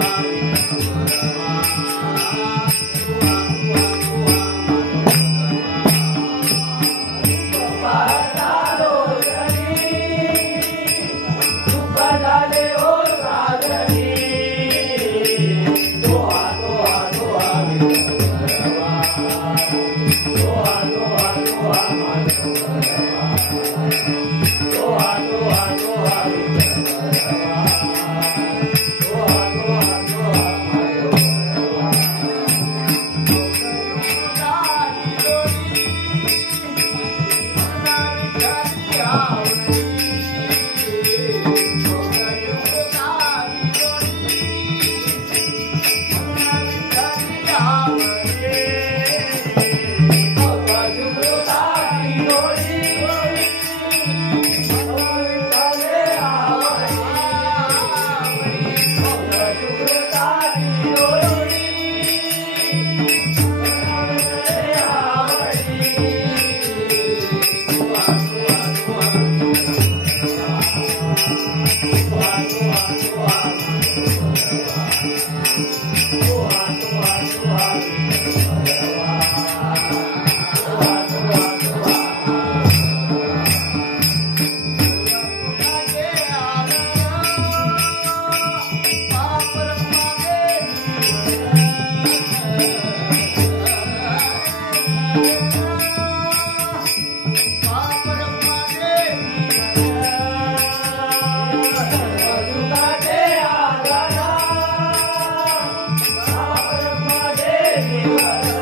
Thank Música